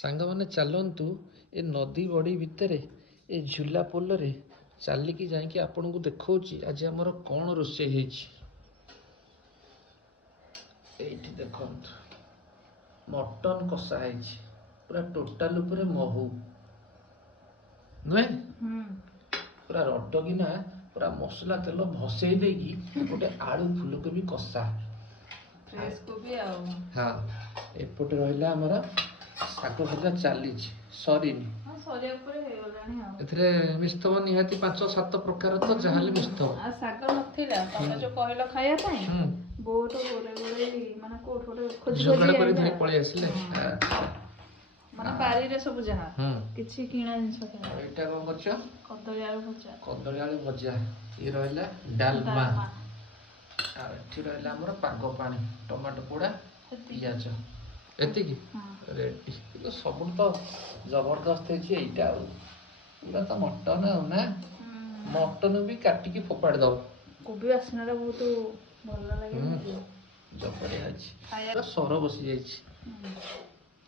ସାଙ୍ଗମାନେ ଚାଲନ୍ତୁ ଏ ନଦୀ ବଡ଼ି ଭିତରେ ଏ ଝୁଲା ପୋଲରେ ଚାଲିକି ଯାଇକି ଆପଣଙ୍କୁ ଦେଖଉଛି ଆଜି ଆମର କ'ଣ ରୋଷେଇ ହେଇଛି। ଏଇଠି ଦେଖନ୍ତୁ ମଟନ କଷା ହେଇଛି, ପୁରା ଟୋଟାଲ ଉପରେ ମହୁ ନୁହେଁ, ପୁରା ରଟକିନା ପୁରା ମସଲା ତେଲ ଭସେଇ ଦେଇକି ଗୋଟେ ଆଳୁ ଫୁଲକୋବି କଷା, ଫ୍ରେଶ କୋବି ଆଉ ହଁ। ଏପଟେ ରହିଲା ଆମର ଶାଗ ଭଜା ଚାଲିଛି, ସରିନି, ସରିବା ଉପରେ ହେଇଗଲାଣି ଆଉ। ଏଥିରେ ମିଶିଥିବ ନିହାତି 5-7 ପ୍ରକାର ତ ଯାହାହେଲେ ମିଶିଥିବ। ଆଉ ଶାଗ ନଥିଲା ତମେ ଯୋଉ କହିଲ ଖାଇବା ପାଇଁ, ବହୁତ ଗୋରେ ମାନେ କୋଉଠୁ ଗୋଟେ ଖୋଜି ଯୋଗାଡ଼ କରି ଖୋଜି ଧରି ପଳେଇ ଆସିଲେ। ମାନେ ବାରିରେ ସବୁ ଯାହା କିଛି କିଣା ଜିନିଷ କିଣା। ଏଇଟା କ'ଣ କରୁଛ? କଦଳୀ ଆଳୁ ଭଜା। କଦଳୀ ଆଳୁ ଭଜା, ଇଏ ରହିଲା ଡାଲମା, ଆଉ ଏଠି ରହିଲା ଆମର ପାଗ ପାଣି, ଟମାଟୋ ପୋଡ଼ା, ପିଆଜ, ଏତିକି ରେଡି। କିନ୍ତୁ ସବୁଠୁ ତ ଜବରଦସ୍ତ ହେଇଛି ଏଇଟା, ଆଉ ପୁରା ତ ମଟନ ଆଉ ନା, ମଟନ ବି କାଟିକି ଫୋପାଡ଼ି ଦବ। କୋବି ବାସ୍ନାଟା ବହୁତ ଭଲ ଲାଗେ। ଜବରିଆ ଅଛି, ସର ବସି ଯାଇଛି।